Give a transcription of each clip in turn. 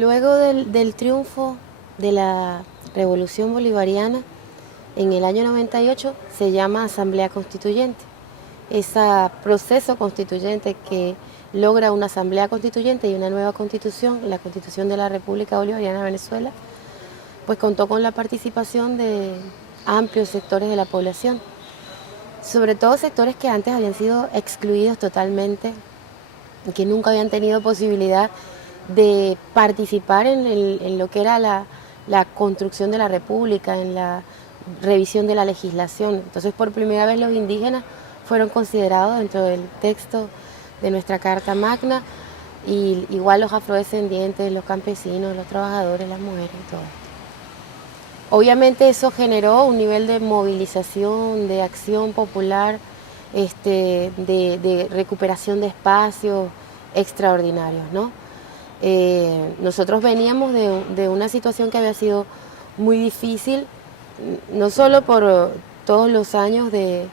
Luego del triunfo de la Revolución Bolivariana, en el año 98 se llama Asamblea Constituyente. Ese proceso constituyente que logra una Asamblea Constituyente y una nueva Constitución, la Constitución de la República Bolivariana de Venezuela, pues contó con la participación de amplios sectores de la población, sobre todo sectores que antes habían sido excluidos totalmente y que nunca habían tenido posibilidad de participar en lo que era la construcción de la República, en la revisión de la legislación. Entonces, por primera vez los indígenas fueron considerados dentro del texto de nuestra Carta Magna, y igual los afrodescendientes, los campesinos, los trabajadores, las mujeres y todo. Obviamente eso generó un nivel de movilización, de acción popular, de recuperación de espacios extraordinarios, ¿no? Nosotros veníamos de una situación que había sido muy difícil, no solo por todos los años de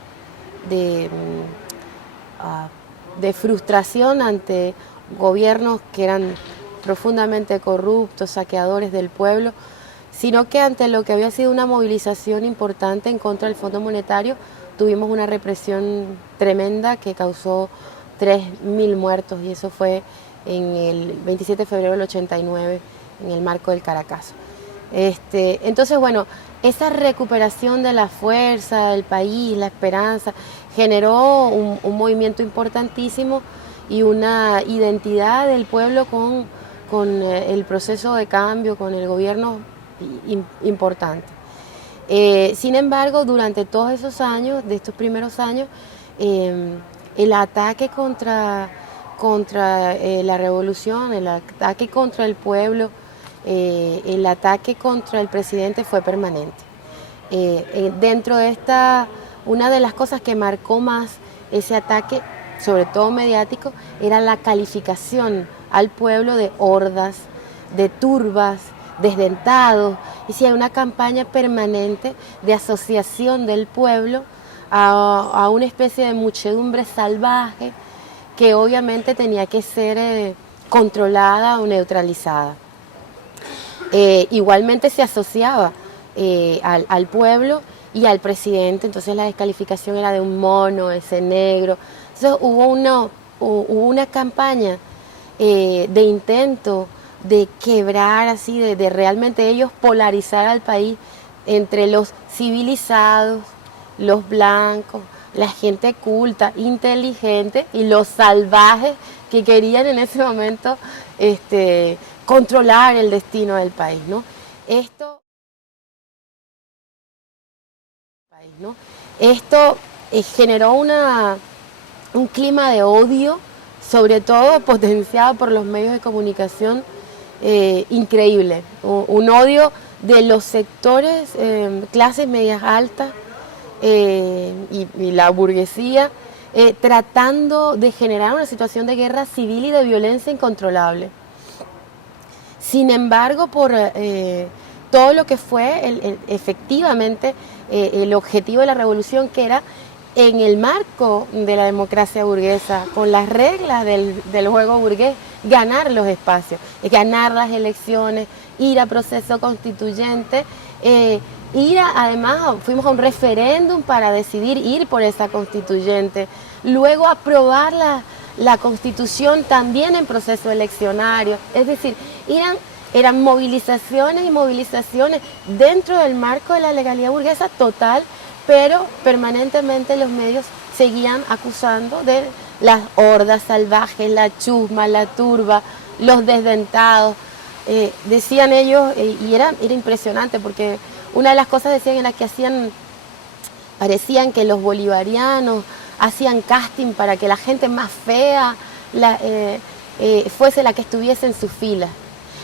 frustración ante gobiernos que eran profundamente corruptos, saqueadores del pueblo, sino que ante lo que había sido una movilización importante en contra del Fondo Monetario, tuvimos una represión tremenda que causó 3.000 muertos, y eso fue en el 27 de febrero del 89, en el marco del Caracazo. Entonces, bueno, esa recuperación de la fuerza del país, la esperanza, generó un movimiento importantísimo y una identidad del pueblo con el proceso de cambio, con el gobierno importante. Sin embargo, durante todos esos años, de estos primeros años, el ataque contra la revolución, el ataque contra el pueblo, el ataque contra el presidente fue permanente. Dentro de una de las cosas que marcó más ese ataque, sobre todo mediático, era la calificación al pueblo de hordas, de turbas, desdentados. Y sí, hay una campaña permanente de asociación del pueblo a una especie de muchedumbre salvaje que obviamente tenía que ser controlada o neutralizada. Igualmente se asociaba al pueblo y al presidente, entonces la descalificación era de un mono, ese negro. Entonces hubo una campaña de intento de quebrar, así, de realmente ellos polarizar al país entre los civilizados, los blancos, la gente culta, inteligente, y los salvajes que querían en ese momento controlar el destino del país, ¿no? Esto generó un clima de odio, sobre todo potenciado por los medios de comunicación, increíble. Un odio de los sectores, clases medias altas y la burguesía, tratando de generar una situación de guerra civil y de violencia incontrolable. Sin embargo, por todo lo que fue efectivamente el objetivo de la revolución, que era en el marco de la democracia burguesa, con las reglas del juego burgués, ganar los espacios, ganar las elecciones, ir a proceso constituyente, además fuimos a un referéndum para decidir ir por esa constituyente, luego aprobar la constitución también en proceso eleccionario. Es decir, eran movilizaciones y movilizaciones dentro del marco de la legalidad burguesa total, pero permanentemente los medios seguían acusando de las hordas salvajes, la chusma, la turba, los desdentados. Decían ellos, y era impresionante, porque una de las cosas decían era que parecían que los bolivarianos hacían casting para que la gente más fea fuese la que estuviese en sus filas.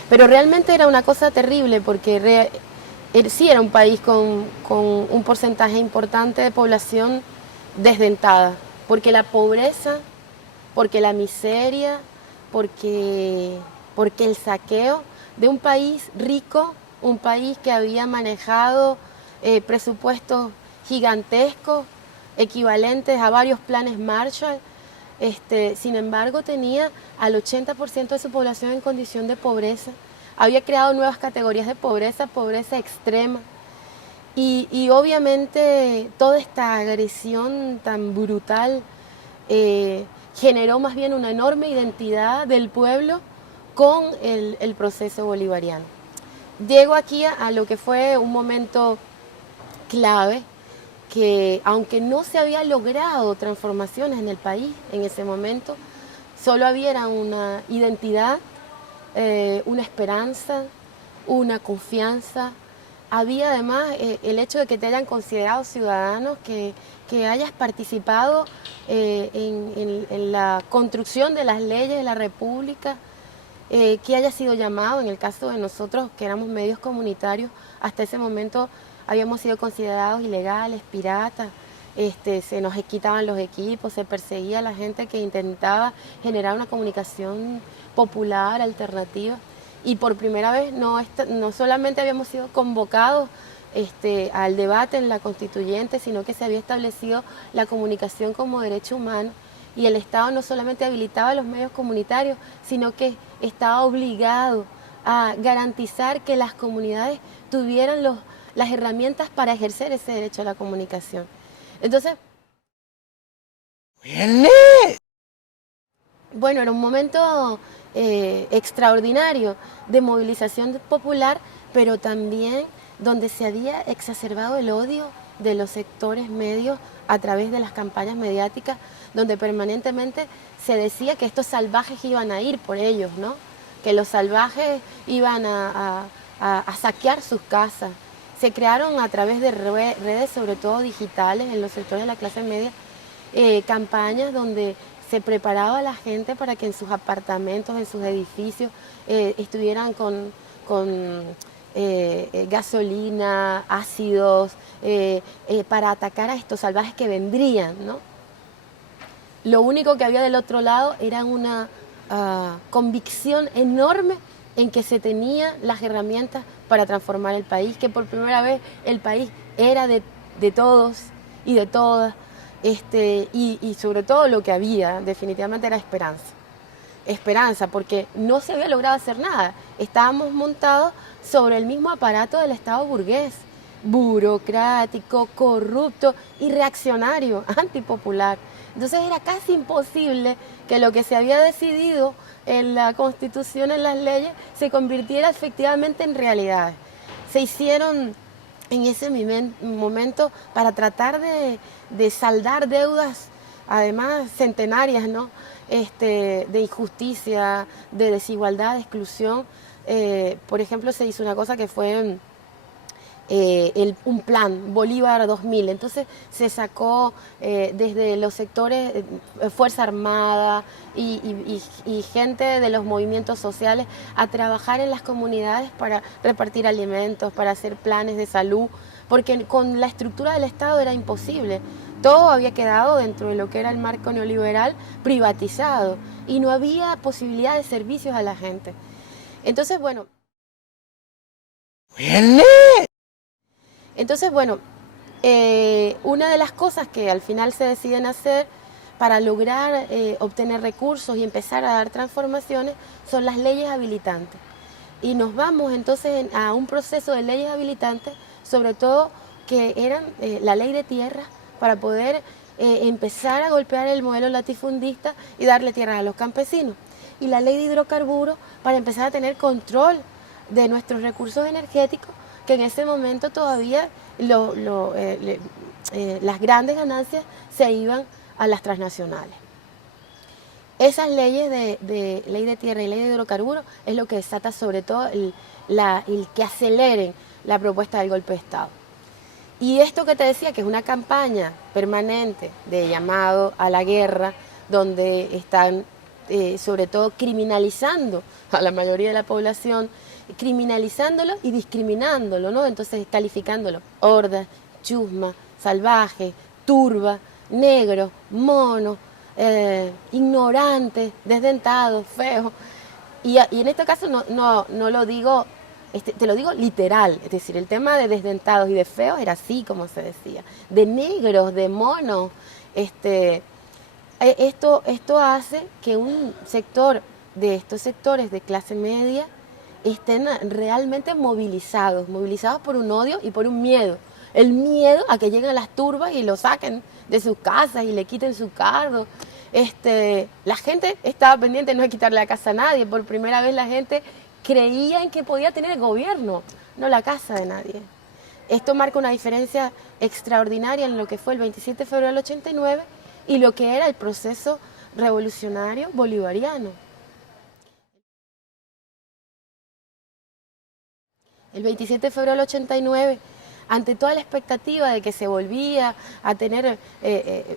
Pero realmente era una cosa terrible, porque sí era un país con un porcentaje importante de población desdentada, porque la pobreza, porque la miseria, porque el saqueo de un país rico, un país que había manejado presupuestos gigantescos, equivalentes a varios planes Marshall. Sin embargo, tenía al 80% de su población en condición de pobreza, había creado nuevas categorías de pobreza, pobreza extrema. Y obviamente toda esta agresión tan brutal generó más bien una enorme identidad del pueblo con el proceso bolivariano. Llego aquí a lo que fue un momento clave, que aunque no se había logrado transformaciones en el país en ese momento, solo había una identidad, una esperanza, una confianza. Había además el hecho de que te hayan considerado ciudadanos, que hayas participado en la construcción de las leyes de la República, que haya sido llamado, en el caso de nosotros que éramos medios comunitarios, hasta ese momento habíamos sido considerados ilegales, piratas, se nos quitaban los equipos, se perseguía a la gente que intentaba generar una comunicación popular, alternativa. Y por primera vez no solamente habíamos sido convocados al debate en la constituyente, sino que se había establecido la comunicación como derecho humano, y el Estado no solamente habilitaba los medios comunitarios, sino que estaba obligado a garantizar que las comunidades tuvieran las herramientas para ejercer ese derecho a la comunicación. Entonces, bueno, era un momento extraordinario de movilización popular, pero también donde se había exacerbado el odio de los sectores medios a través de las campañas mediáticas, donde permanentemente se decía que estos salvajes iban a ir por ellos, ¿no? Que los salvajes iban a saquear sus casas. Se crearon a través de redes, sobre todo digitales, en los sectores de la clase media, campañas donde se preparaba a la gente para que en sus apartamentos, en sus edificios, estuvieran con gasolina, ácidos, para atacar a estos salvajes que vendrían, ¿no? Lo único que había del otro lado era una convicción enorme en que se tenían las herramientas para transformar el país, que por primera vez el país era de todos y de todas, y sobre todo lo que había definitivamente era esperanza. Esperanza, porque no se había logrado hacer nada. Estábamos montados sobre el mismo aparato del Estado burgués, burocrático, corrupto y reaccionario, antipopular. Entonces era casi imposible que lo que se había decidido en la Constitución, en las leyes, se convirtiera efectivamente en realidad. Se hicieron en ese momento para tratar de saldar deudas, además centenarias, ¿no? De injusticia, de desigualdad, de exclusión. Por ejemplo, se hizo una cosa que fue un plan Bolívar 2000. Entonces se sacó desde los sectores Fuerza Armada y gente de los movimientos sociales a trabajar en las comunidades para repartir alimentos, para hacer planes de salud, porque con la estructura del Estado era imposible. Todo había quedado dentro de lo que era el marco neoliberal privatizado y no había posibilidad de servicios a la gente. Entonces, bueno... una de las cosas que al final se deciden hacer para lograr obtener recursos y empezar a dar transformaciones son las leyes habilitantes. Y nos vamos entonces a un proceso de leyes habilitantes, sobre todo que eran la ley de tierra, para poder empezar a golpear el modelo latifundista y darle tierras a los campesinos. Y la ley de hidrocarburos para empezar a tener control de nuestros recursos energéticos, que en ese momento todavía las grandes ganancias se iban a las transnacionales. Esas leyes de ley de tierra y ley de hidrocarburos es lo que desata sobre todo el que aceleren la propuesta del golpe de Estado. Y esto que te decía, que es una campaña permanente de llamado a la guerra, donde están sobre todo criminalizando a la mayoría de la población, criminalizándolo y discriminándolo, ¿no? Entonces calificándolo: horda, chusma, salvaje, turba, negro, mono, ignorante, desdentado, feo. Y en este caso no lo digo, te lo digo literal, es decir, el tema de desdentados y de feos era así como se decía, de negros, de monos. Esto hace que un sector de estos sectores de clase media estén realmente movilizados por un odio y por un miedo. El miedo a que lleguen las turbas y lo saquen de sus casas y le quiten su cargo. La gente estaba pendiente de no quitarle la casa a nadie. Por primera vez la gente creía en que podía tener el gobierno, no la casa de nadie. Esto marca una diferencia extraordinaria en lo que fue el 27 de febrero del 89 y lo que era el proceso revolucionario bolivariano. El 27 de febrero del 89, ante toda la expectativa de que se volvía a tener,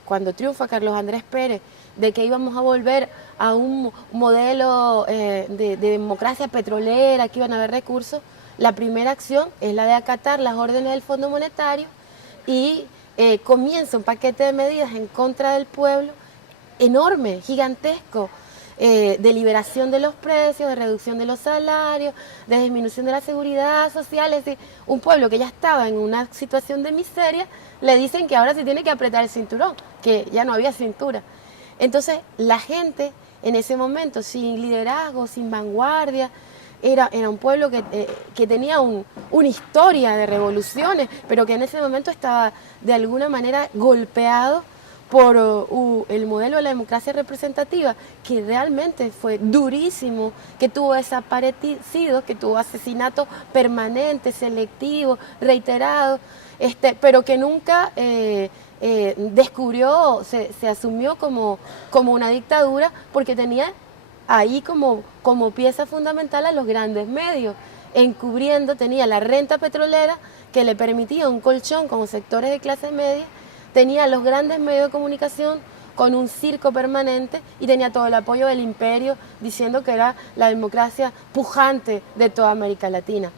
cuando triunfa Carlos Andrés Pérez, de que íbamos a volver a un modelo de democracia petrolera, que iban a haber recursos, la primera acción es la de acatar las órdenes del Fondo Monetario y comienza un paquete de medidas en contra del pueblo enorme, gigantesco, de liberación de los precios, de reducción de los salarios, de disminución de la seguridad social. Es decir, un pueblo que ya estaba en una situación de miseria, le dicen que ahora se tiene que apretar el cinturón, que ya no había cintura. Entonces la gente en ese momento, sin liderazgo, sin vanguardia, era un pueblo que tenía una historia de revoluciones, pero que en ese momento estaba de alguna manera golpeado por el modelo de la democracia representativa, que realmente fue durísimo, que tuvo desaparecidos, que tuvo asesinatos permanentes, selectivos, reiterados, pero que nunca descubrió, se asumió como una dictadura, porque tenía ahí como pieza fundamental a los grandes medios, encubriendo, tenía la renta petrolera que le permitía un colchón con sectores de clase media, tenía los grandes medios de comunicación con un circo permanente y tenía todo el apoyo del imperio diciendo que era la democracia pujante de toda América Latina.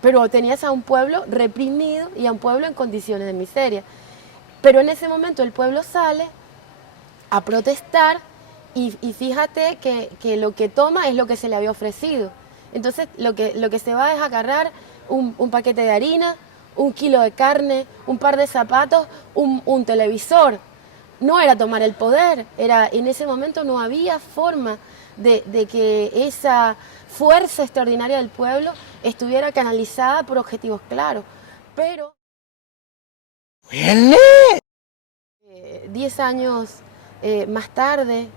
Pero tenías a un pueblo reprimido y a un pueblo en condiciones de miseria. Pero en ese momento el pueblo sale a protestar y fíjate que lo que toma es lo que se le había ofrecido. Entonces lo que se va es agarrar un paquete de harina, 1 kilo de carne, un par de zapatos, un televisor. No era tomar el poder, en ese momento no había forma de que esa fuerza extraordinaria del pueblo estuviera canalizada por objetivos claros. Pero 10 años más tarde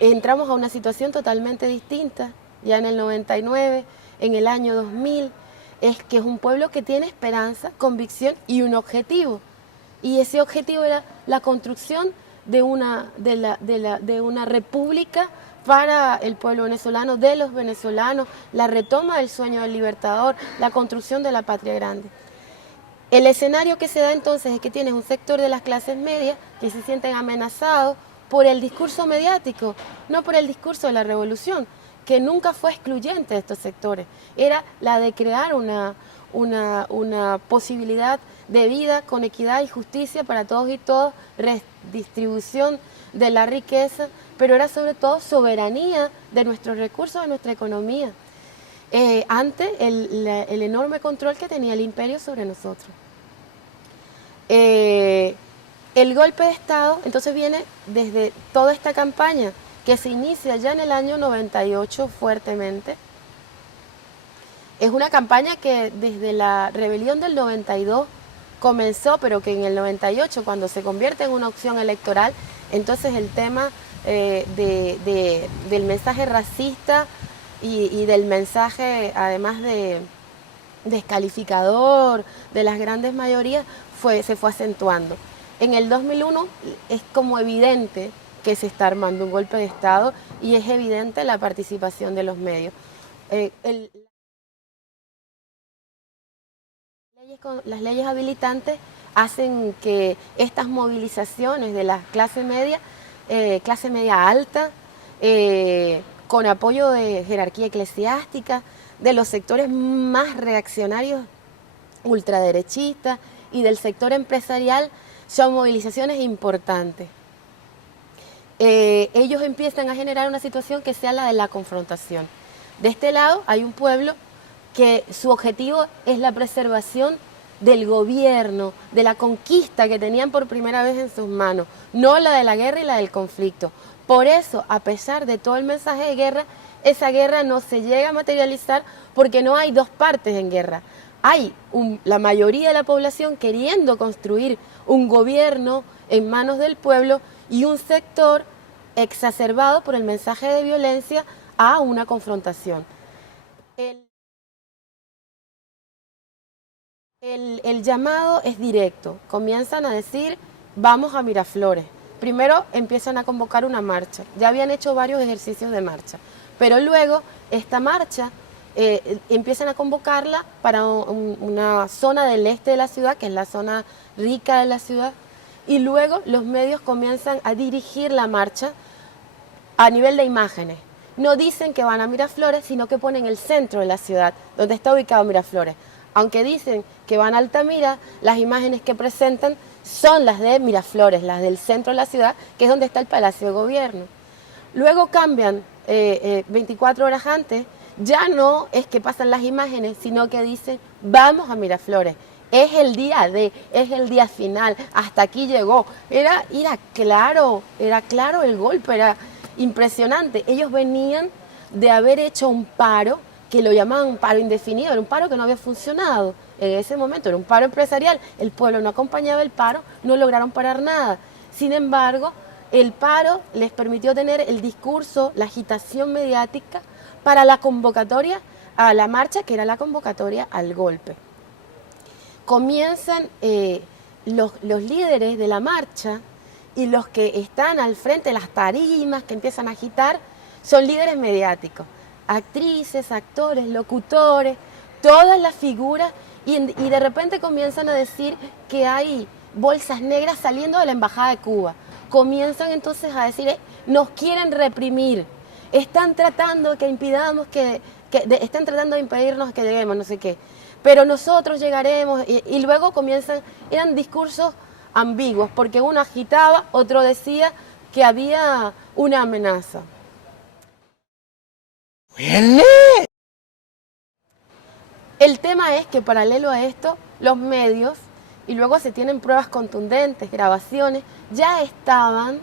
entramos a una situación totalmente distinta, ya en el 99, en el año 2000, es que es un pueblo que tiene esperanza, convicción y un objetivo. Y ese objetivo era la construcción de una república para el pueblo venezolano, de los venezolanos, la retoma del sueño del libertador, la construcción de la patria grande. El escenario que se da entonces es que tienes un sector de las clases medias que se sienten amenazados por el discurso mediático, no por el discurso de la revolución, que nunca fue excluyente de estos sectores. Era la de crear una posibilidad de vida con equidad y justicia para todos y todas, redistribución de la riqueza, pero era sobre todo soberanía de nuestros recursos, de nuestra economía, ante el enorme control que tenía el imperio sobre nosotros. El golpe de Estado entonces viene desde toda esta campaña que se inicia ya en el año 98 fuertemente. Es una campaña que desde la rebelión del 92 comenzó, pero que en el 98, cuando se convierte en una opción electoral, entonces el tema del mensaje racista y del mensaje, además de descalificador de las grandes mayorías, se fue acentuando. En el 2001 es como evidente que se está armando un golpe de Estado y es evidente la participación de los medios. Las leyes habilitantes hacen que estas movilizaciones de la clase media alta, con apoyo de jerarquía eclesiástica, de los sectores más reaccionarios, ultraderechistas y del sector empresarial, son movilizaciones importantes. Ellos empiezan a generar una situación que sea la de la confrontación. De este lado hay un pueblo que su objetivo es la preservación del gobierno, de la conquista que tenían por primera vez en sus manos, no la de la guerra y la del conflicto. Por eso, a pesar de todo el mensaje de guerra, esa guerra no se llega a materializar porque no hay dos partes en guerra. Hay la mayoría de la población queriendo construir un gobierno en manos del pueblo y un sector exacerbado por el mensaje de violencia a una confrontación. El llamado es directo, comienzan a decir vamos a Miraflores. Primero empiezan a convocar una marcha, ya habían hecho varios ejercicios de marcha, pero luego esta marcha empiezan a convocarla para una zona del este de la ciudad, que es la zona rica de la ciudad, y luego los medios comienzan a dirigir la marcha a nivel de imágenes. No dicen que van a Miraflores, sino que ponen el centro de la ciudad, donde está ubicado Miraflores. Aunque dicen que van a Altamira, las imágenes que presentan son las de Miraflores, las del centro de la ciudad, que es donde está el Palacio de Gobierno. Luego cambian 24 horas antes, ya no es que pasan las imágenes, sino que dicen vamos a Miraflores. Es el día es el día final, hasta aquí llegó. Era claro el golpe, era impresionante. Ellos venían de haber hecho un paro, que lo llamaban un paro indefinido, era un paro que no había funcionado en ese momento, era un paro empresarial, el pueblo no acompañaba el paro, no lograron parar nada. Sin embargo, el paro les permitió tener el discurso, la agitación mediática para la convocatoria a la marcha, que era la convocatoria al golpe. Comienzan los líderes de la marcha y los que están al frente de las tarimas, que empiezan a agitar, son líderes mediáticos. Actrices, actores, locutores, todas las figuras, y de repente comienzan a decir que hay bolsas negras saliendo de la Embajada de Cuba. Comienzan entonces a decir, nos quieren reprimir, están tratando que impidamos están tratando de impedirnos que lleguemos, no sé qué, pero nosotros llegaremos, y luego comienzan, eran discursos ambiguos, porque uno agitaba, otro decía que había una amenaza. El tema es que paralelo a esto, los medios, y luego se tienen pruebas contundentes, grabaciones, ya estaban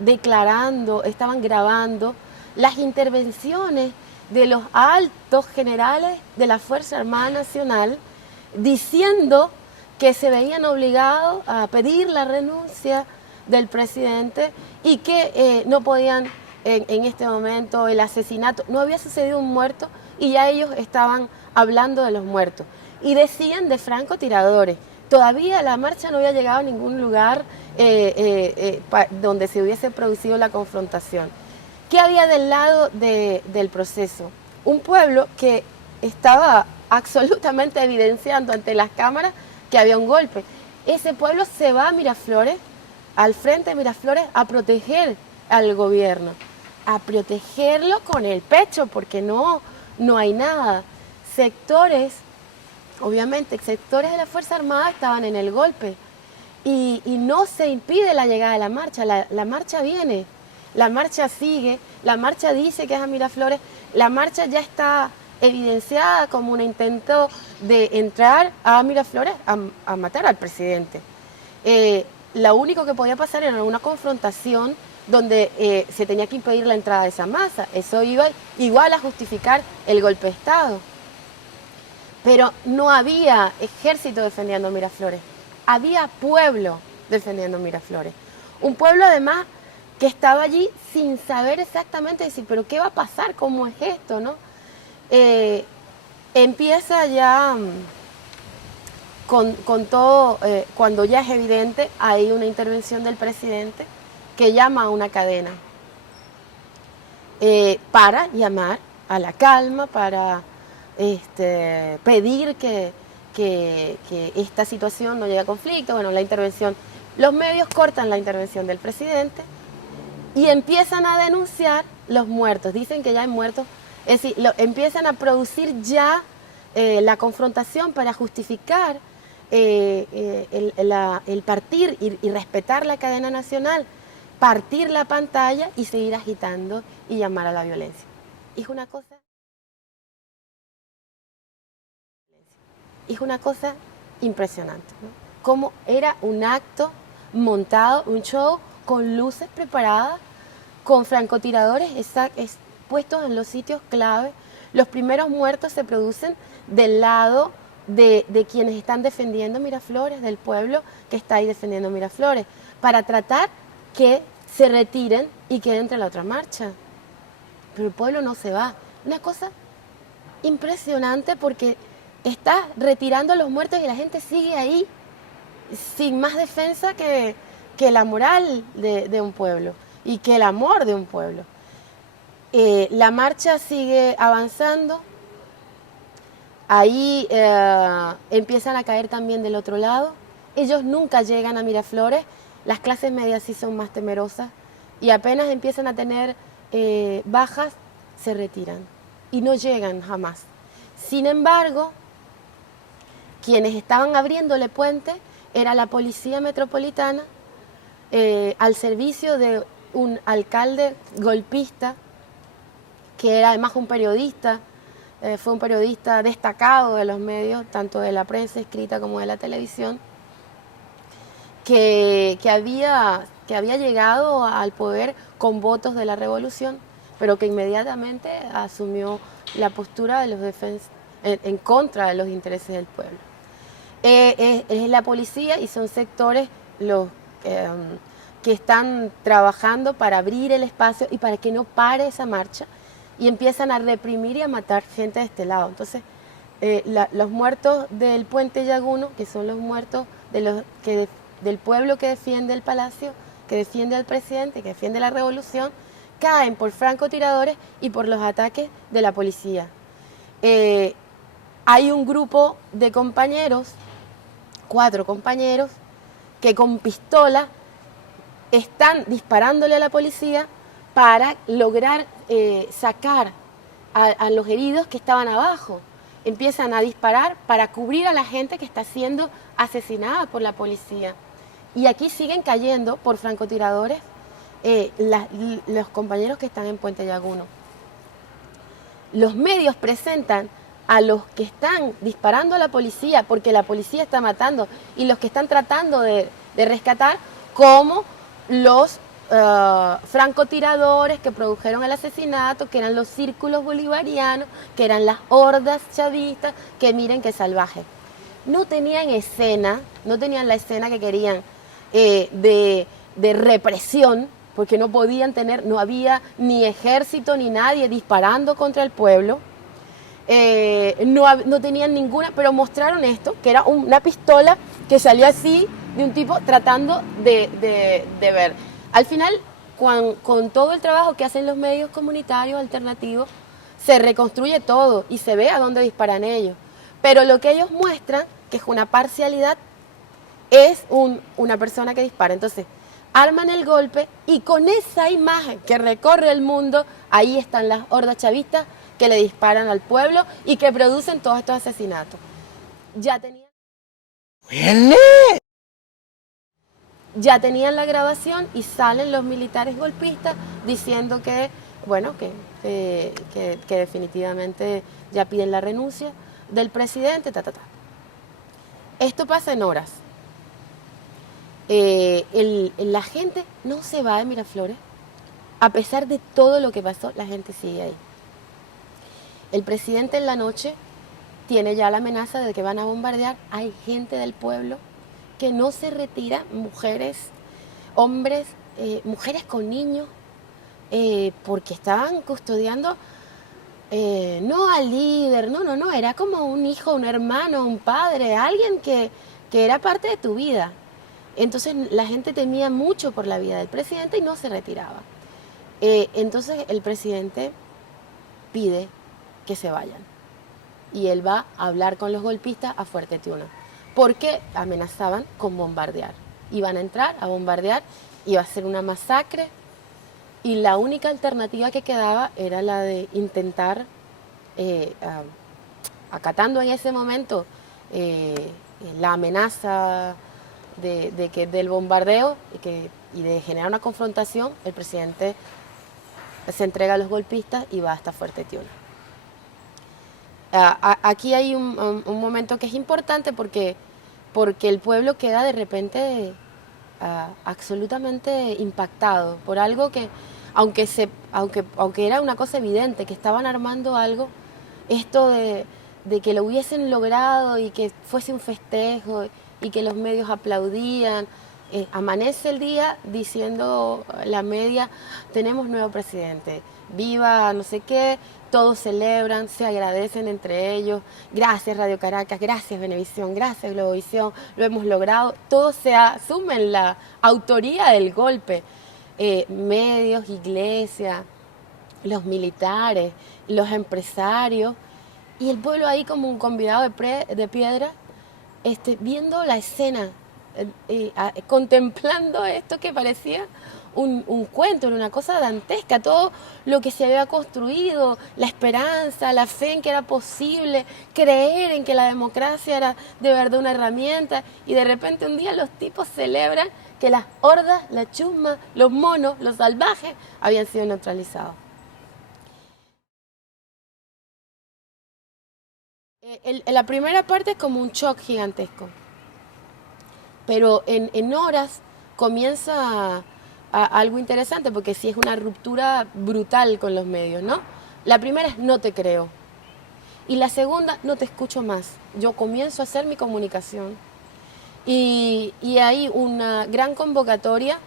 declarando, estaban grabando las intervenciones de los altos generales de la Fuerza Armada Nacional, diciendo que se veían obligados a pedir la renuncia del presidente y que no podían en este momento el asesinato, no había sucedido un muerto y ya ellos estaban hablando de los muertos y decían de francotiradores. Todavía la marcha no había llegado a ningún lugar donde se hubiese producido la confrontación. ¿Qué había del lado del proceso? Un pueblo que estaba absolutamente evidenciando ante las cámaras que había un golpe. Ese pueblo se va a Miraflores, al frente de Miraflores, a proteger al gobierno, a protegerlo con el pecho, porque no hay nada. Obviamente, sectores de la Fuerza Armada estaban en el golpe y no se impide la llegada de la marcha. La marcha viene, la marcha sigue, la marcha dice que es a Miraflores, la marcha ya está evidenciada como un intento de entrar a Miraflores a matar al presidente. Lo único que podía pasar era una confrontación donde se tenía que impedir la entrada de esa masa. Eso iba igual a justificar el golpe de Estado. Pero no había ejército defendiendo Miraflores, había pueblo defendiendo Miraflores. Un pueblo además que estaba allí sin saber exactamente decir, pero ¿qué va a pasar? ¿Cómo es esto? ¿No? Empieza ya con todo, cuando ya es evidente, hay una intervención del presidente que llama a una cadena para llamar a la calma, para pedir que esta situación no llegue a conflicto. Bueno, la intervención, los medios cortan la intervención del presidente y empiezan a denunciar los muertos, dicen que ya hay muertos, es decir, empiezan a producir ya la confrontación para justificar el partir y respetar la cadena nacional, partir la pantalla y seguir agitando y llamar a la violencia. Es una cosa impresionante, ¿no? Como era un acto montado, un show con luces preparadas con francotiradores puestos en los sitios clave. Los primeros muertos se producen del lado de quienes están defendiendo Miraflores, del pueblo que está ahí defendiendo Miraflores, para tratar que se retiren y que entre la otra marcha. Pero el pueblo no se va. Una cosa impresionante porque está retirando a los muertos y la gente sigue ahí sin más defensa que la moral de un pueblo y que el amor de un pueblo. La marcha sigue avanzando. Ahí empiezan a caer también del otro lado. Ellos nunca llegan a Miraflores. Las clases medias sí son más temerosas y apenas empiezan a tener bajas, se retiran y no llegan jamás. Sin embargo, quienes estaban abriéndole puente era la policía metropolitana al servicio de un alcalde golpista que era además un periodista, fue un periodista destacado de los medios, tanto de la prensa escrita como de la televisión, que había llegado al poder con votos de la revolución, pero que inmediatamente asumió la postura de los en contra de los intereses del pueblo. Es la policía y son sectores los que están trabajando para abrir el espacio y para que no pare esa marcha, y empiezan a reprimir y a matar gente de este lado. Entonces, los muertos del puente Yaguno, que son los muertos del pueblo que defiende el palacio, que defiende al presidente, que defiende la revolución, caen por francotiradores y por los ataques de la policía. Hay un grupo de compañeros, 4 compañeros, que con pistola están disparándole a la policía para lograr sacar a los heridos que estaban abajo. Empiezan a disparar para cubrir a la gente que está siendo asesinada por la policía. Y aquí siguen cayendo por francotiradores los compañeros que están en Puente Yaguno. Los medios presentan a los que están disparando a la policía porque la policía está matando y los que están tratando de rescatar como los francotiradores que produjeron el asesinato, que eran los círculos bolivarianos, que eran las hordas chavistas, que miren qué salvaje. No tenían la escena que querían de represión, porque no podían tener, no había ni ejército ni nadie disparando contra el pueblo. No tenían ninguna, pero mostraron esto, que era una pistola que salía así de un tipo tratando de ver. Al final, con todo el trabajo que hacen los medios comunitarios alternativos, se reconstruye todo y se ve a dónde disparan ellos. Pero lo que ellos muestran, que es una parcialidad, es una persona que dispara. Entonces, arman el golpe y con esa imagen que recorre el mundo, ahí están las hordas chavistas que le disparan al pueblo y que producen todos estos asesinatos. Ya tenían la grabación y salen los militares golpistas diciendo que, bueno, que definitivamente ya piden la renuncia del presidente, Esto pasa en horas. La gente no se va de Miraflores. A pesar de todo lo que pasó, la gente sigue ahí. El presidente en la noche tiene ya la amenaza de que van a bombardear. Hay gente del pueblo que no se retira, mujeres, hombres, mujeres con niños, porque estaban custodiando no al líder, no, era como un hijo, un hermano, un padre, alguien que era parte de tu vida. Entonces la gente temía mucho por la vida del presidente y no se retiraba. Entonces el presidente pide que se vayan y él va a hablar con los golpistas a Fuerte Tiuna, porque amenazaban con bombardear. Iban a entrar a bombardear, iba a ser una masacre y la única alternativa que quedaba era la de intentar, acatando en ese momento la amenaza del bombardeo y de generar una confrontación, el presidente se entrega a los golpistas y va hasta Fuerte Tiuna. Aquí hay un momento que es importante porque el pueblo queda de repente absolutamente impactado por algo que aunque era una cosa evidente que estaban armando algo, esto de que lo hubiesen logrado y que fuese un festejo y que los medios aplaudían. Amanece el día diciendo la media, tenemos nuevo presidente, viva no sé qué, todos celebran, se agradecen entre ellos, gracias Radio Caracas, gracias Venevisión, gracias Globovisión, lo hemos logrado, todos se asumen la autoría del golpe, medios, iglesia, los militares, los empresarios, y el pueblo ahí como un convidado de piedra, viendo la escena, contemplando esto que parecía un cuento, una cosa dantesca, todo lo que se había construido, la esperanza, la fe en que era posible, creer en que la democracia era de verdad una herramienta, y de repente un día los tipos celebran que las hordas, la chusma, los monos, los salvajes habían sido neutralizados. La primera parte es como un shock gigantesco, pero en horas comienza algo interesante, porque sí es una ruptura brutal con los medios, ¿no? La primera es no te creo, y la segunda, no te escucho más. Yo comienzo a hacer mi comunicación, y hay una gran convocatoria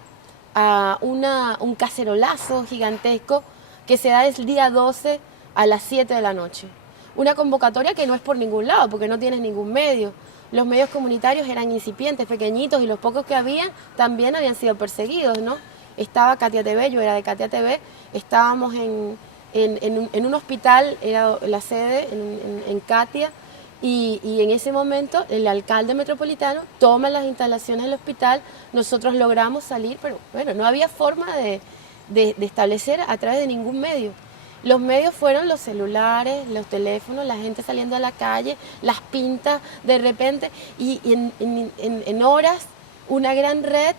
a un cacerolazo gigantesco que se da el día 12 a las 7 de la noche. Una convocatoria que no es por ningún lado, porque no tienes ningún medio. Los medios comunitarios eran incipientes, pequeñitos, y los pocos que habían también habían sido perseguidos, ¿no? Estaba Katia TV, yo era de Katia TV, estábamos en un hospital, era la sede en Katia, y en ese momento el alcalde metropolitano toma las instalaciones del hospital, nosotros logramos salir, pero bueno, no había forma de establecer a través de ningún medio. Los medios fueron los celulares, los teléfonos, la gente saliendo a la calle, las pintas de repente, y en horas una gran red,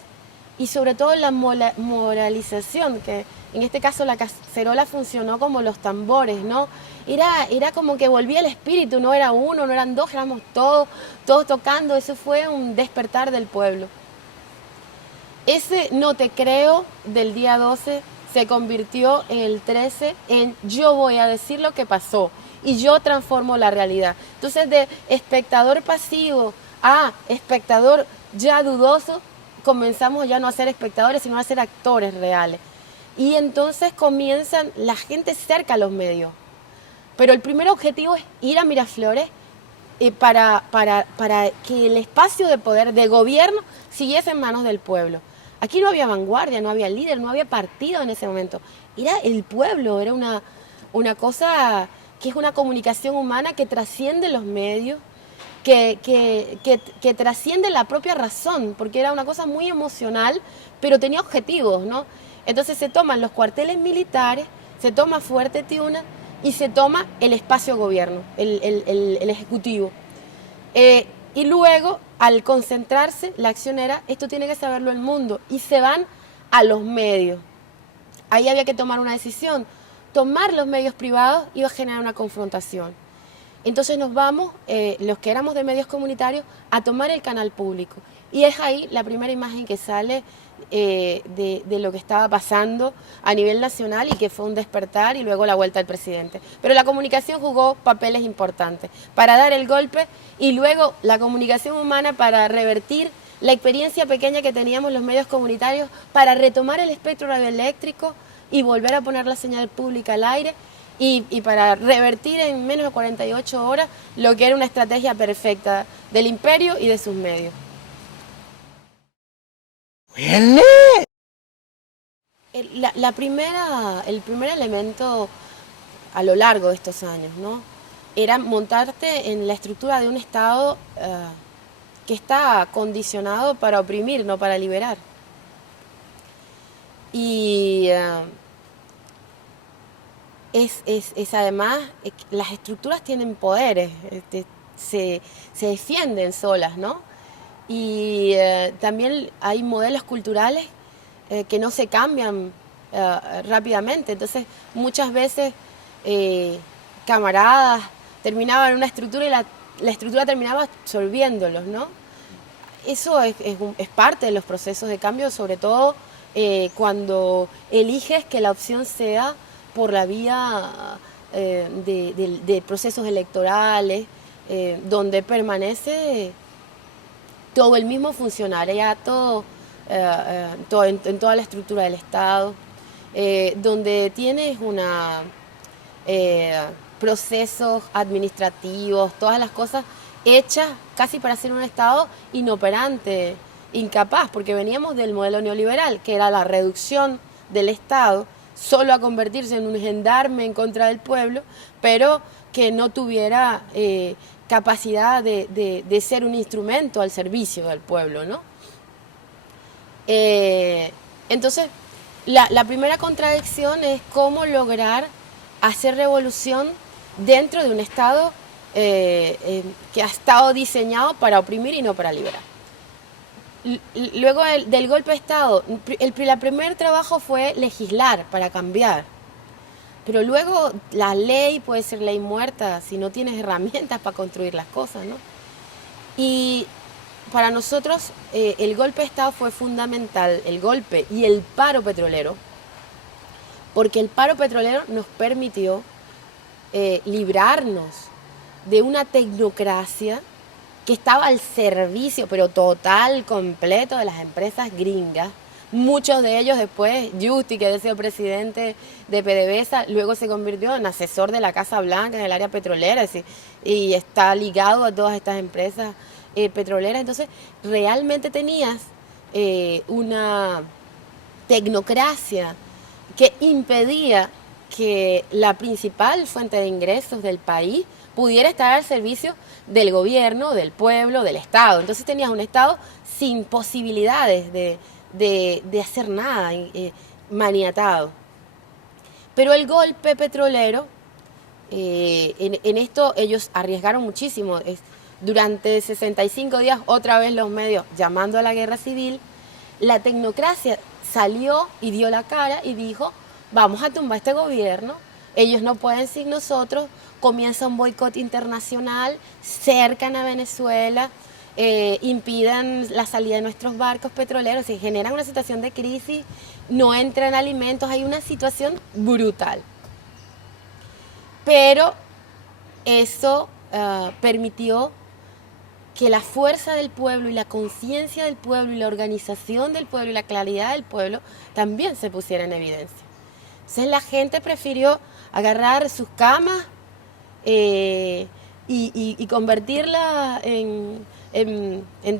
y sobre todo la moralización, que en este caso la cacerola funcionó como los tambores, ¿no? Era como que volvía el espíritu, no era uno, no eran dos, éramos todos tocando. Eso fue un despertar del pueblo. Ese no te creo del día 12 se convirtió en el 13 en yo voy a decir lo que pasó y yo transformo la realidad. Entonces, de espectador pasivo a espectador ya dudoso, comenzamos ya no a ser espectadores, sino a ser actores reales. Y entonces comienzan la gente cerca a los medios. Pero el primer objetivo es ir a Miraflores para que el espacio de poder, de gobierno, siguiese en manos del pueblo. Aquí no había vanguardia, no había líder, no había partido en ese momento. Era el pueblo, era una cosa que es una comunicación humana que trasciende los medios, que trasciende la propia razón, porque era una cosa muy emocional, pero tenía objetivos, ¿no? Entonces se toman los cuarteles militares, se toma Fuerte Tiuna y se toma el espacio gobierno, el ejecutivo. Y luego, al concentrarse, la acción era, esto tiene que saberlo el mundo, y se van a los medios. Ahí había que tomar una decisión. Tomar los medios privados iba a generar una confrontación. Entonces nos vamos, los que éramos de medios comunitarios, a tomar el canal público. Y es ahí la primera imagen que sale de lo que estaba pasando a nivel nacional, y que fue un despertar y luego la vuelta del presidente. Pero la comunicación jugó papeles importantes para dar el golpe, y luego la comunicación humana para revertir la experiencia pequeña que teníamos los medios comunitarios, para retomar el espectro radioeléctrico y volver a poner la señal pública al aire, y para revertir en menos de 48 horas lo que era una estrategia perfecta del imperio y de sus medios. El primer elemento a lo largo de estos años, ¿no?, era montarte en la estructura de un Estado que está condicionado para oprimir, no para liberar. Y además, las estructuras tienen poderes, se defienden solas, ¿no? Y también hay modelos culturales que no se cambian rápidamente. Entonces, muchas veces camaradas terminaban en una estructura y la estructura terminaba absorbiéndolos, ¿no? Eso es parte de los procesos de cambio, sobre todo cuando eliges que la opción sea por la vía de procesos electorales, donde permanece todo el mismo funcionariato, en toda la estructura del Estado, donde tienes procesos administrativos, todas las cosas hechas casi para ser un Estado inoperante, incapaz, porque veníamos del modelo neoliberal, que era la reducción del Estado solo a convertirse en un gendarme en contra del pueblo, pero que no tuviera capacidad de ser un instrumento al servicio del pueblo, ¿no? Entonces, la primera contradicción es cómo lograr hacer revolución dentro de un Estado que ha estado diseñado para oprimir y no para liberar. Luego del golpe de Estado, el primer trabajo fue legislar para cambiar. Pero luego la ley puede ser ley muerta si no tienes herramientas para construir las cosas, ¿no? Y para nosotros el golpe de Estado fue fundamental, el golpe y el paro petrolero, porque el paro petrolero nos permitió librarnos de una tecnocracia que estaba al servicio, pero total, completo, de las empresas gringas. Muchos de ellos después, Justi, que había sido presidente de PDVSA, luego se convirtió en asesor de la Casa Blanca en el área petrolera, y está ligado a todas estas empresas petroleras. Entonces, realmente tenías una tecnocracia que impedía que la principal fuente de ingresos del país pudiera estar al servicio del gobierno, del pueblo, del Estado. Entonces tenías un Estado sin posibilidades de hacer nada, maniatado. Pero el golpe petrolero, en esto ellos arriesgaron muchísimo. Durante 65 días, otra vez los medios llamando a la guerra civil, la tecnocracia salió y dio la cara y dijo: vamos a tumbar este gobierno, ellos no pueden sin nosotros. Comienza un boicot internacional, cercan a Venezuela, impiden la salida de nuestros barcos petroleros, se genera una situación de crisis, no entran alimentos, hay una situación brutal. Pero eso permitió que la fuerza del pueblo y la conciencia del pueblo y la organización del pueblo y la claridad del pueblo también se pusiera en evidencia. Entonces la gente prefirió agarrar sus camas y convertirla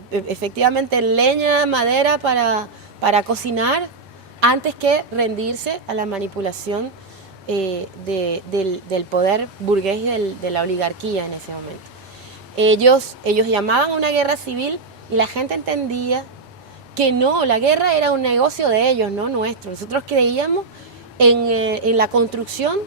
efectivamente en leña, madera para cocinar, antes que rendirse a la manipulación del poder burgués y de la oligarquía en ese momento. Ellos llamaban a una guerra civil y la gente entendía que no, la guerra era un negocio de ellos, no nuestro. Nosotros creíamos en la construcción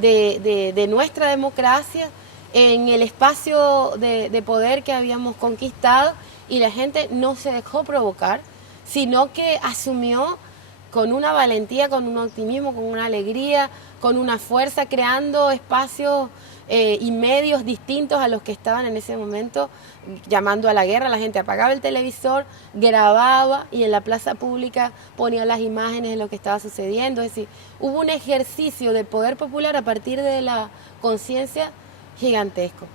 de nuestra democracia, en el espacio de poder que habíamos conquistado, y la gente no se dejó provocar, sino que asumió con una valentía, con un optimismo, con una alegría, con una fuerza, creando espacios y medios distintos a los que estaban en ese momento, llamando a la guerra. La gente apagaba el televisor, grababa y en la plaza pública ponía las imágenes de lo que estaba sucediendo. Es decir, hubo un ejercicio de poder popular a partir de la conciencia gigantesco.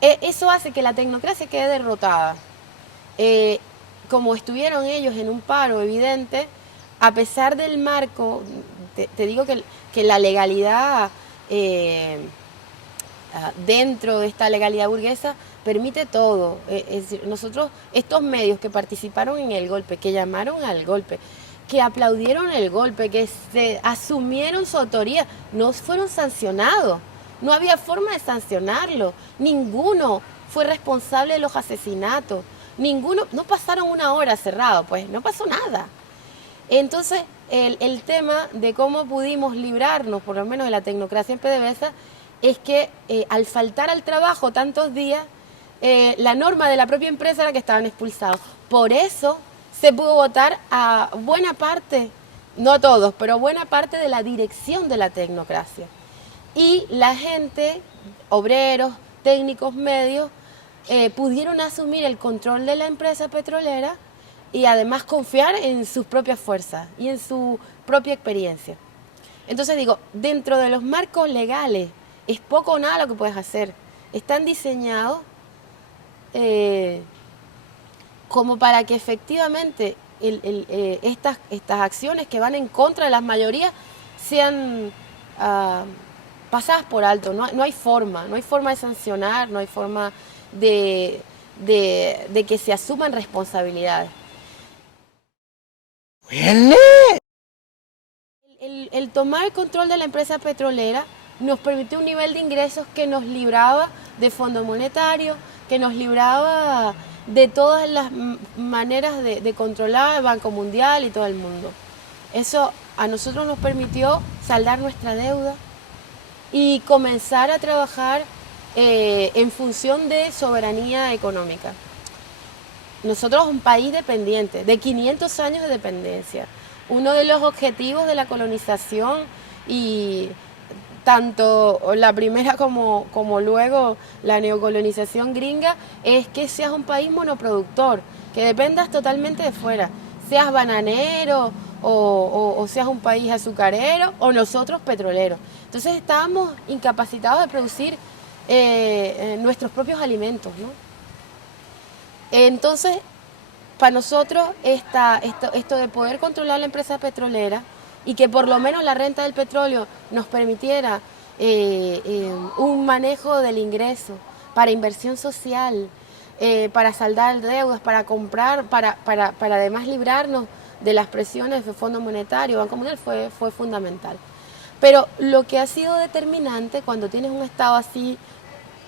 Eso hace que la tecnocracia quede derrotada. Como estuvieron ellos en un paro evidente, a pesar del marco, te digo que la legalidad dentro de esta legalidad burguesa permite todo. Es decir, nosotros, estos medios que participaron en el golpe, que llamaron al golpe, que aplaudieron el golpe, que se asumieron su autoría, no fueron sancionados. No había forma de sancionarlo. Ninguno fue responsable de los asesinatos. Ninguno, no pasaron una hora cerrado, pues no pasó nada. Entonces, el tema de cómo pudimos librarnos, por lo menos de la tecnocracia en PDVSA, es que al faltar al trabajo tantos días, la norma de la propia empresa era que estaban expulsados. Por eso se pudo votar a buena parte, no todos, pero buena parte de la dirección de la tecnocracia. Y la gente, obreros, técnicos, medios, pudieron asumir el control de la empresa petrolera y además confiar en sus propias fuerzas y en su propia experiencia. Entonces digo, dentro de los marcos legales es poco o nada lo que puedes hacer. Están diseñados como para que efectivamente estas acciones que van en contra de las mayorías sean pasadas por alto. No hay forma de sancionar, no hay forma de que se asuman responsabilidades. El tomar el control de la empresa petrolera nos permitió un nivel de ingresos que nos libraba de Fondo Monetario, que nos libraba de todas las maneras de controlar el Banco Mundial y todo el mundo. Eso a nosotros nos permitió saldar nuestra deuda y comenzar a trabajar en función de soberanía económica. Nosotros un país dependiente, de 500 años de dependencia. Uno de los objetivos de la colonización y tanto la primera como luego la neocolonización gringa es que seas un país monoproductor, que dependas totalmente de fuera, seas bananero o seas un país azucarero o nosotros petroleros. Entonces estábamos incapacitados de producir nuestros propios alimentos, ¿no? Entonces, para nosotros esto de poder controlar la empresa petrolera y que por lo menos la renta del petróleo nos permitiera un manejo del ingreso para inversión social, para saldar deudas, para comprar, para además librarnos de las presiones del Fondo Monetario, Banco Mundial, fue fundamental. Pero lo que ha sido determinante cuando tienes un Estado así,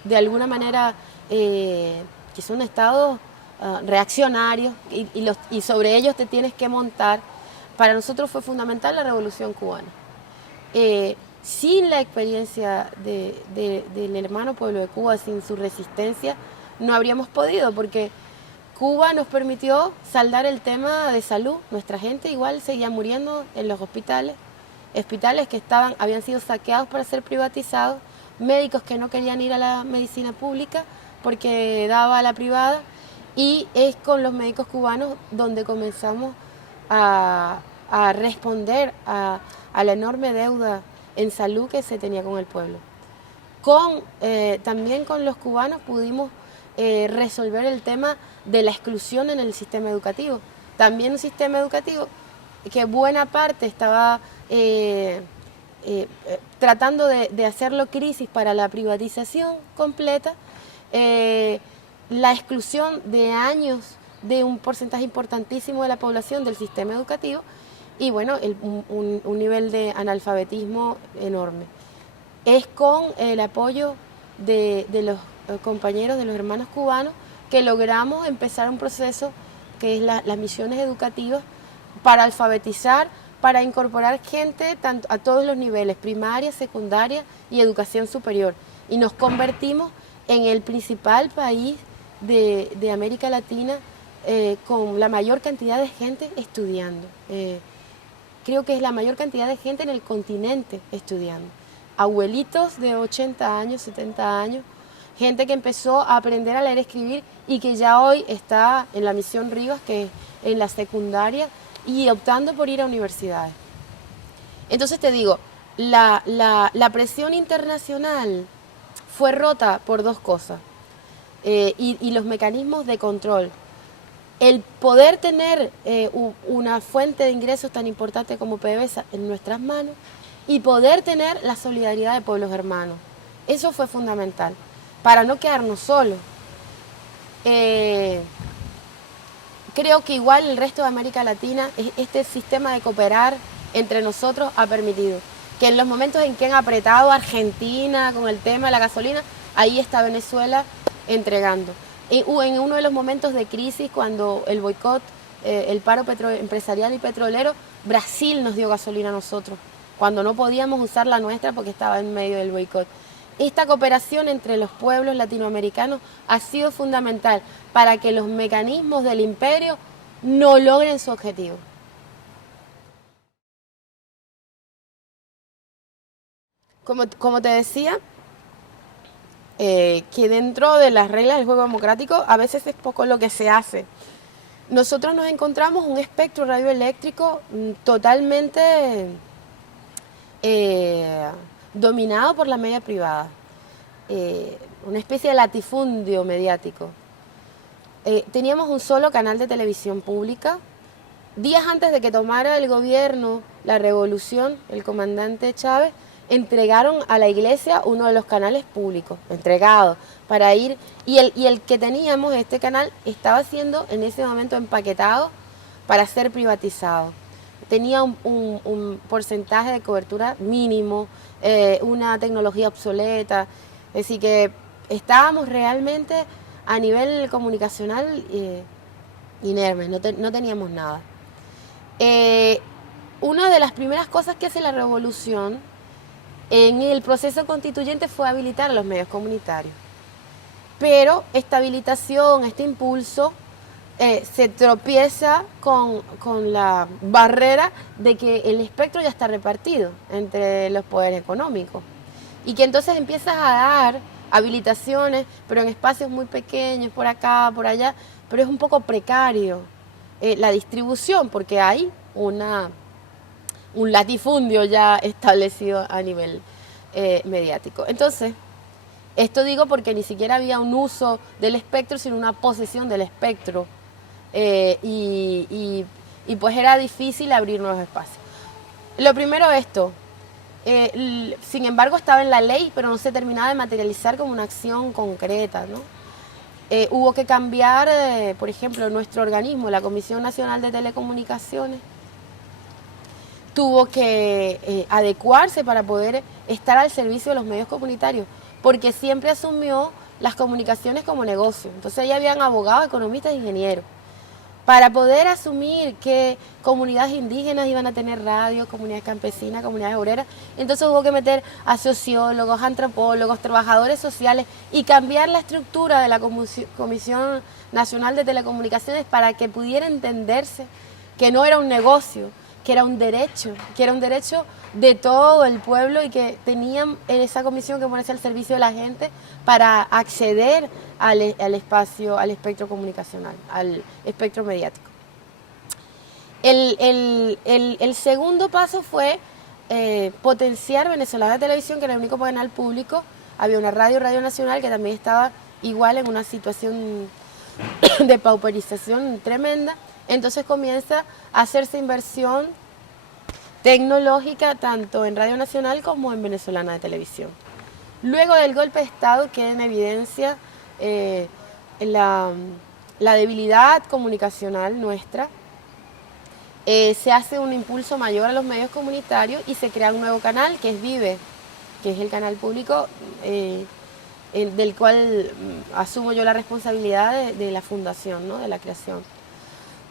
de alguna manera, que son estados reaccionarios y sobre ellos te tienes que montar, para nosotros fue fundamental la Revolución Cubana. Sin la experiencia del hermano pueblo de Cuba, sin su resistencia, no habríamos podido, porque Cuba nos permitió saldar el tema de salud. Nuestra gente igual seguía muriendo en los hospitales que habían sido saqueados para ser privatizados, médicos que no querían ir a la medicina pública porque daba a la privada, y es con los médicos cubanos donde comenzamos a responder a la enorme deuda en salud que se tenía con el pueblo. También con los cubanos pudimos resolver el tema de la exclusión en el sistema educativo. También un sistema educativo que buena parte estaba tratando de hacerlo crisis para la privatización completa, la exclusión de años de un porcentaje importantísimo de la población del sistema educativo y bueno, un nivel de analfabetismo enorme. Es con el apoyo de los compañeros, de los hermanos cubanos, que logramos empezar un proceso que es las misiones educativas para alfabetizar, para incorporar gente a todos los niveles, primaria, secundaria y educación superior. Y nos convertimos en el principal país de América Latina con la mayor cantidad de gente estudiando. Creo que es la mayor cantidad de gente en el continente estudiando. Abuelitos de 80 años, 70 años, gente que empezó a aprender a leer y escribir y que ya hoy está en la Misión Rivas, que es en la secundaria, y optando por ir a universidades. Entonces te digo, la presión internacional fue rota por dos cosas, y los mecanismos de control. El poder tener una fuente de ingresos tan importante como PDVSA en nuestras manos y poder tener la solidaridad de pueblos hermanos. Eso fue fundamental, para no quedarnos solos. Creo que igual el resto de América Latina, este sistema de cooperar entre nosotros ha permitido que en los momentos en que han apretado a Argentina con el tema de la gasolina, ahí está Venezuela entregando. En uno de los momentos de crisis, cuando el boicot, el paro empresarial y petrolero, Brasil nos dio gasolina a nosotros, cuando no podíamos usar la nuestra porque estaba en medio del boicot. Esta cooperación entre los pueblos latinoamericanos ha sido fundamental para que los mecanismos del imperio no logren su objetivo. Como te decía, que dentro de las reglas del juego democrático a veces es poco lo que se hace. Nosotros nos encontramos un espectro radioeléctrico totalmente dominado por la media privada, una especie de latifundio mediático. Teníamos un solo canal de televisión pública. Días antes de que tomara el gobierno la revolución, el comandante Chávez, entregaron a la iglesia uno de los canales públicos, entregado, para ir, y el que teníamos, este canal, estaba siendo en ese momento empaquetado para ser privatizado. Tenía un porcentaje de cobertura mínimo, una tecnología obsoleta, es decir que estábamos realmente a nivel comunicacional inermes, no teníamos nada. Una de las primeras cosas que hace la revolución en el proceso constituyente fue habilitar los medios comunitarios. Pero esta habilitación, este impulso, se tropieza con la barrera de que el espectro ya está repartido entre los poderes económicos. Y que entonces empiezas a dar habilitaciones, pero en espacios muy pequeños, por acá, por allá, pero es un poco precario la distribución, porque hay un latifundio ya establecido a nivel mediático. Entonces, esto digo porque ni siquiera había un uso del espectro, sino una posesión del espectro, y pues era difícil abrir nuevos espacios. Lo primero esto, sin embargo estaba en la ley, pero no se terminaba de materializar como una acción concreta, ¿no? Hubo que cambiar, por ejemplo, nuestro organismo, la Comisión Nacional de Telecomunicaciones, tuvo que adecuarse para poder estar al servicio de los medios comunitarios, porque siempre asumió las comunicaciones como negocio. Entonces ahí habían abogados, economistas e ingenieros. Para poder asumir que comunidades indígenas iban a tener radio, comunidades campesinas, comunidades obreras, entonces hubo que meter a sociólogos, antropólogos, trabajadores sociales y cambiar la estructura de la Comisión Nacional de Telecomunicaciones para que pudiera entenderse que no era un negocio, que era un derecho de todo el pueblo y que tenían en esa comisión que ponerse al servicio de la gente para acceder al espacio, al espectro comunicacional, al espectro mediático. El segundo paso fue potenciar Venezolana Televisión, que era el único canal público. Había una Radio Nacional, que también estaba igual en una situación de pauperización tremenda. Entonces comienza a hacerse inversión tecnológica tanto en Radio Nacional como en Venezolana de Televisión. Luego del golpe de Estado queda en evidencia la debilidad comunicacional nuestra. Se hace un impulso mayor a los medios comunitarios y se crea un nuevo canal que es Vive, que es el canal público del cual asumo yo la responsabilidad de la fundación, ¿no? De la creación.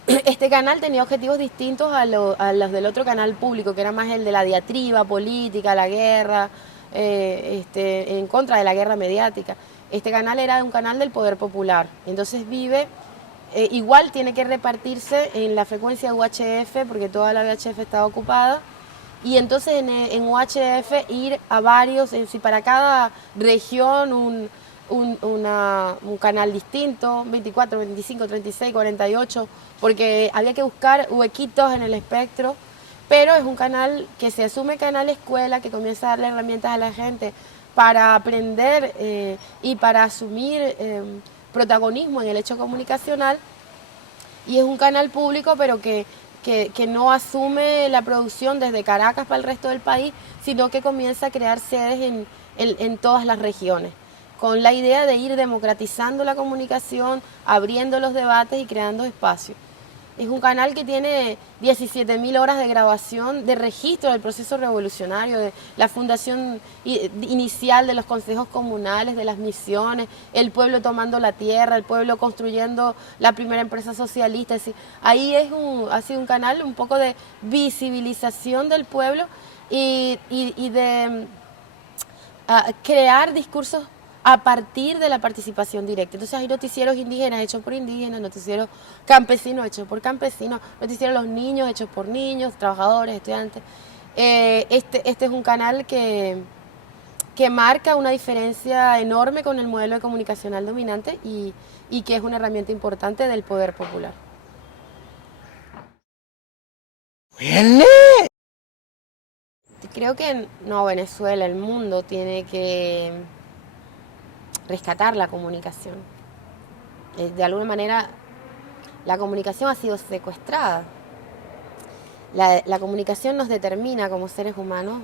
Este canal tenía objetivos distintos a los del otro canal público, que era más el de la diatriba política, la guerra, en contra de la guerra mediática. Este canal era un canal del poder popular. Entonces Vive, igual tiene que repartirse en la frecuencia UHF, porque toda la VHF estaba ocupada, y entonces en UHF ir a varios, si para cada región un canal distinto, 24, 25, 36, 48, porque había que buscar huequitos en el espectro, pero es un canal que se asume canal escuela, que comienza a darle herramientas a la gente para aprender y para asumir protagonismo en el hecho comunicacional, y es un canal público, pero que no asume la producción desde Caracas para el resto del país, sino que comienza a crear sedes en todas las regiones, con la idea de ir democratizando la comunicación, abriendo los debates y creando espacios. Es un canal que tiene 17.000 horas de grabación, de registro del proceso revolucionario, de la fundación inicial de los consejos comunales, de las misiones, el pueblo tomando la tierra, el pueblo construyendo la primera empresa socialista. Es decir, ahí ha sido un canal un poco de visibilización del pueblo y de crear discursos a partir de la participación directa. Entonces hay noticieros indígenas hechos por indígenas, noticieros campesinos hechos por campesinos, noticieros los niños hechos por niños, trabajadores, estudiantes. Este es un canal que que marca una diferencia enorme con el modelo comunicacional dominante y que es una herramienta importante del poder popular. Creo que no, Venezuela, el mundo tiene que rescatar la comunicación. De alguna manera, la comunicación ha sido secuestrada. La comunicación nos determina como seres humanos,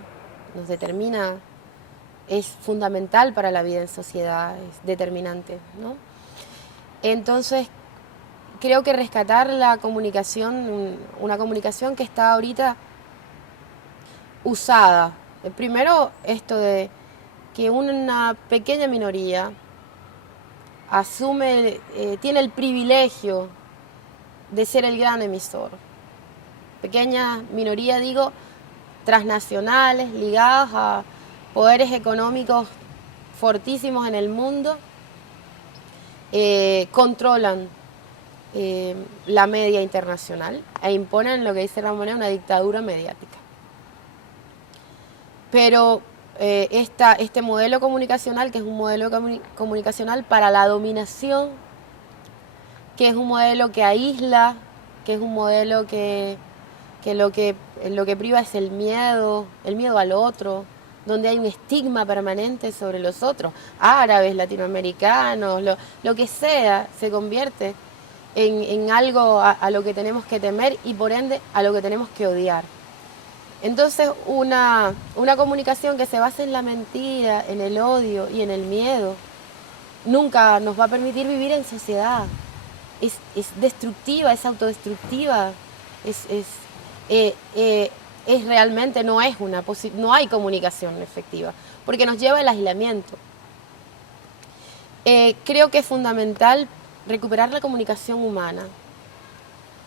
nos determina, es fundamental para la vida en sociedad, es determinante, ¿no? Entonces, creo que rescatar la comunicación, una comunicación que está ahorita usada. Primero, esto de que una pequeña minoría asume, tiene el privilegio de ser el gran emisor. Pequeña minoría, digo, transnacionales, ligadas a poderes económicos fortísimos en el mundo, controlan la media internacional e imponen lo que dice Ramón, una dictadura mediática. Pero este modelo comunicacional, que es un modelo comunicacional para la dominación, que es un modelo que aísla, que es un modelo que lo que priva es el miedo al otro, donde hay un estigma permanente sobre los otros, árabes, latinoamericanos, lo que sea, se convierte en algo a lo que tenemos que temer y por ende a lo que tenemos que odiar. Entonces una comunicación que se basa en la mentira, en el odio y en el miedo, nunca nos va a permitir vivir en sociedad. Es destructiva, es autodestructiva, realmente no hay comunicación efectiva, porque nos lleva al aislamiento. Creo que es fundamental recuperar la comunicación humana,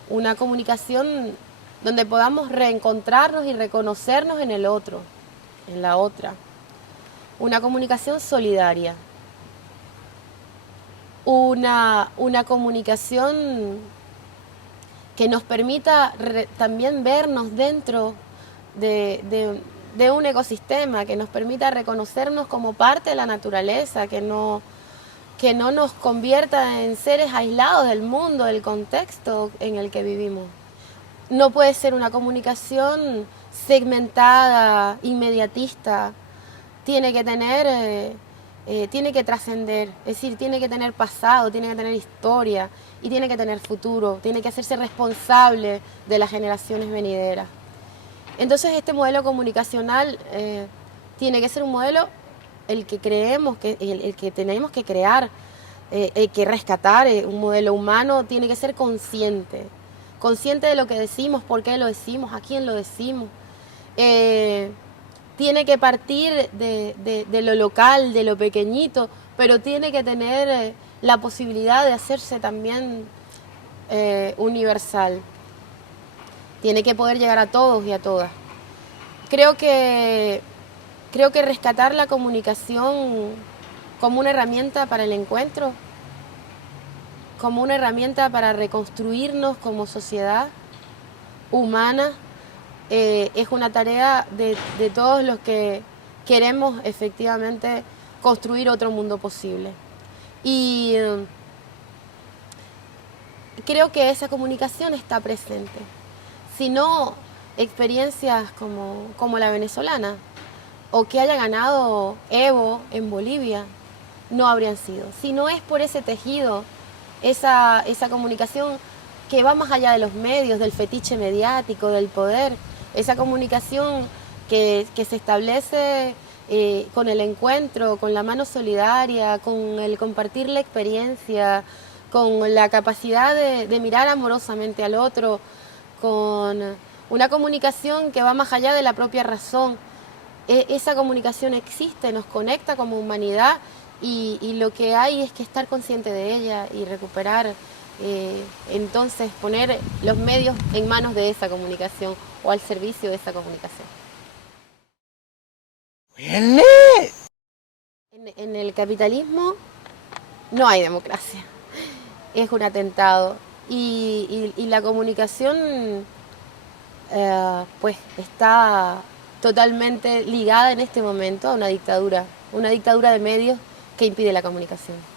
una comunicación donde podamos reencontrarnos y reconocernos en el otro, en la otra. Una comunicación solidaria. Una comunicación que nos permita también vernos dentro de un ecosistema, que nos permita reconocernos como parte de la naturaleza, que no nos convierta en seres aislados del mundo, del contexto en el que vivimos. No puede ser una comunicación segmentada, inmediatista. Tiene que tener, tiene que trascender, es decir, tiene que tener pasado, tiene que tener historia y tiene que tener futuro, tiene que hacerse responsable de las generaciones venideras. Entonces este modelo comunicacional tiene que ser un modelo el que creemos, el que tenemos que crear, que rescatar, un modelo humano tiene que ser consciente de lo que decimos, por qué lo decimos, a quién lo decimos. Tiene que partir de lo local, de lo pequeñito, pero tiene que tener la posibilidad de hacerse también universal. Tiene que poder llegar a todos y a todas. Creo que rescatar la comunicación como una herramienta para el encuentro, como una herramienta para reconstruirnos como sociedad humana, es una tarea de todos los que queremos efectivamente construir otro mundo posible. Y creo que esa comunicación está presente. Si no, experiencias como la venezolana, o que haya ganado Evo en Bolivia, no habrían sido. Si no es por ese tejido, esa comunicación que va más allá de los medios, del fetiche mediático, del poder, esa comunicación que se establece con el encuentro, con la mano solidaria, con el compartir la experiencia, con la capacidad de mirar amorosamente al otro, con una comunicación que va más allá de la propia razón. Esa comunicación existe, nos conecta como humanidad y lo que hay es que estar consciente de ella y recuperar, entonces poner los medios en manos de esa comunicación o al servicio de esa comunicación. En el capitalismo no hay democracia, es un atentado y la comunicación pues está totalmente ligada en este momento a una dictadura de medios que impide la comunicación.